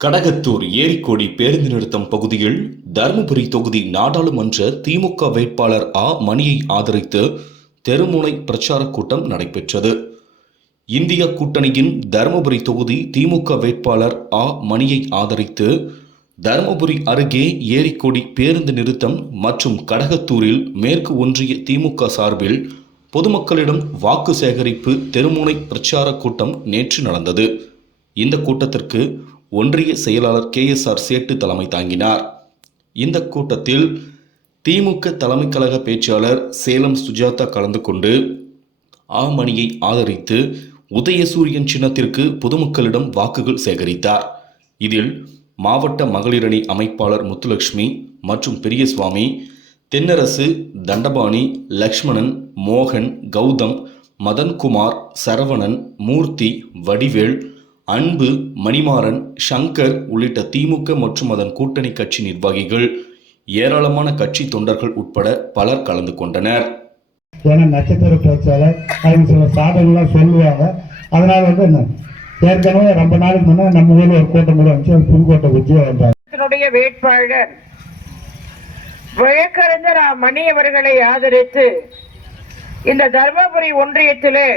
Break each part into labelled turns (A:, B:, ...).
A: கடகத்தூர் ஏரிக்கோடி பேருந்து நிறுத்தம் பகுதியில் தருமபுரி தொகுதி நாடாளுமன்ற திமுக வேட்பாளர் ஆ. மணியை ஆதரித்து தெருமுனை பிரச்சாரக் கூட்டம் நடைபெற்றது. இந்திய கூட்டணியின் தருமபுரி தொகுதி திமுக வேட்பாளர் ஆ. மணியை ஆதரித்து தருமபுரி அருகே ஏரிக்கோடி பேருந்து நிறுத்தம் மற்றும் கடகத்தூரில் மேற்கு ஒன்றிய திமுக சார்பில் பொதுமக்களிடம் வாக்கு சேகரிப்பு தெருமுனை பிரச்சார கூட்டம் நேற்று நடந்தது. இந்த கூட்டத்திற்கு ஒன்றிய செயலாளர் கே எஸ் ஆர் சேட்டு தலைமை தாங்கினார். இந்த கூட்டத்தில் திமுக தலைமை கழக பேச்சாளர் சேலம் சுஜாதா கலந்து கொண்டு ஆமணியை ஆதரித்து உதயசூரியன் சின்னத்திற்கு பொதுமக்களிடம் வாக்குகள் சேகரித்தார். இதில் மாவட்ட மகளிரணி அமைப்பாளர் முத்துலட்சுமி மற்றும் பெரியசுவாமி தென்னரசு தண்டபாணி லக்ஷ்மணன் மோகன் கௌதம் மதன்குமார் சரவணன் மூர்த்தி வடிவேல் அன்பு மணிமாறன் சங்கர் உள்ளிட்ட திமுக மற்றும் அதன் கூட்டணி கட்சி நிர்வாகிகள் ஏராளமான கட்சி தொண்டர்கள் உட்பட பலர் கலந்து கொண்டனர்
B: ஏன்னா நட்சத்திர பேச்சாளர் அவங்க சில சாதனைலாம் சொல்லுவாங்க அதனால வந்து என்ன ஏற்கனவே ரொம்ப நாளுக்கு முன்னே நம்ம ஊர்ல ஒரு கூட்டம் கூட வந்துச்சு அது புதுக்கோட்டை விஜயம் வந்தாங்க
C: இதனுடைய வேட்பாளர் வழக்கறிஞர் ஆ. மணி அவர்களை ஆதரித்து இந்த தர்மபுரி ஒன்றியத்திலே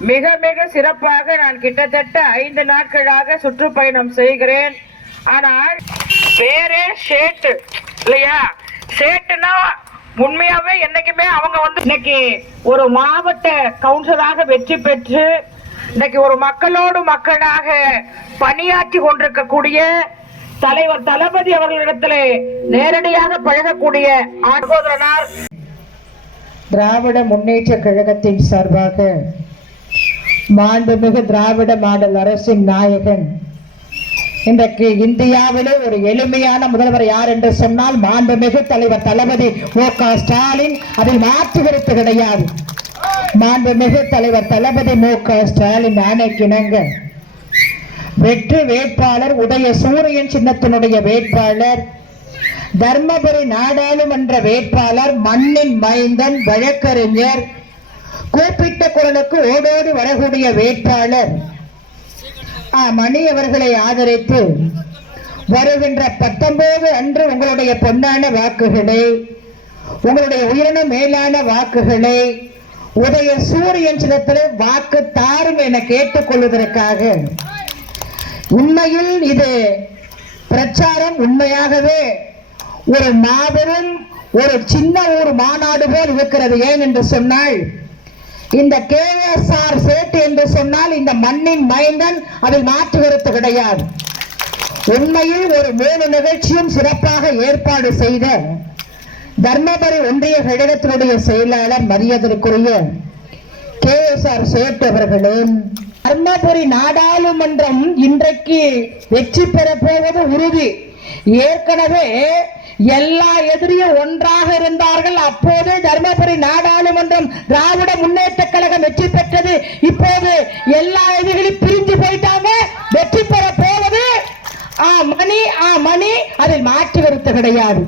C: மிக மிக சிறப்பாக நான் கிட்டத்தட்ட ஐந்து நாட்களாக சுற்றுப்பயணம் செய்கிறேன். ஆனால் பேரே ஷேட்டு இல்லையா? ஷேட்டுனா உண்மையாவே என்னைக்குமே அவங்க வந்து இன்னைக்கு ஒரு மாவட்ட கவுன்சிலராக வெற்றி பெற்று இன்னைக்கு ஒரு மக்களோடு மக்களாக பணியாற்றி கொண்டிருக்கக்கூடிய தலைவர் தளபதி அவர்களிடத்திலே நேரடியாக பழகக்கூடிய சகோதரனார்
D: திராவிட முன்னேற்ற கழகத்தின் சார்பாக மாண்புமிகு திராவிட மாடல் அரசின் நாயகன். இன்றைக்கு இந்தியாவிலே ஒரு எளிமையான முதல்வர் யார் என்று சொன்னால் மாண்புமிகு தலைவர் தளபதி மு க ஸ்டாலின். அதில் மாற்று கருத்து கிடையாது. மாண்புமிகு தலைவர் தளபதி மு க ஸ்டாலின் ஆணைக்கிணங்க வெற்றி வேட்பாளர் உதய சூரியன் சின்னத்தினுடைய வேட்பாளர் தர்மபுரி நாடாளுமன்ற வேட்பாளர் மண்ணின் மைந்தன் வழக்கறிஞர் கூப்பிட்ட குரலுக்கு ஓடோடு வரக்கூடிய வேட்பாளர். ஆ, மணி அவர்களை ஆதரித்து வருகின்ற பத்தொன்பது அன்று உங்களுடைய பொன்னான வாக்குகளை உங்களுடைய உயர்ந்த மேலான வாக்குகளை உதய சூரியன் சிலத்தில் வாக்கு தாரும் என கேட்டுக்கொள்வதற்காக உண்மையில் இது பிரச்சாரம் உண்மையாகவே ஒரு மாபெரும் ஒரு சின்ன ஊர் மாநாடு போல் இருக்கிறது. ஏன் என்று சொன்னால் இந்த கேஎஸ்ஆர் சேட்டு என்று சொன்னால் இந்த மண்ணின் மைந்தன் அதில் மாற்று கருத்து கிடையாது. உண்மையில் ஒரு மூணு நிகழ்ச்சியும் சிறப்பாக ஏற்பாடு செய்த தர்மபுரி ஒன்றிய கழகத்தினுடைய செயலாளர் மரியாதைக்குரிய கே எஸ் ஆர் சேட் அவர்களும் தர்மபுரி நாடாளுமன்றம் இன்றைக்கு வெற்றி பெறப்போவது போவது உறுதி. ஏற்கனவே எல்லா எதிரியும் ஒன்றாக இருந்த அப்போது தர்மபுரி நாடாளுமன்றம் திராவிட முன்னேற்ற கழகம் வெற்றி பெற்றது. இப்போது எல்லா எதிரிகளும் பிரிஞ்சு போயிட்டாங்க. வெற்றி பெற போவது ஆ மணி ஆ மணி. அதில் மாற்று கருத்து கிடையாது.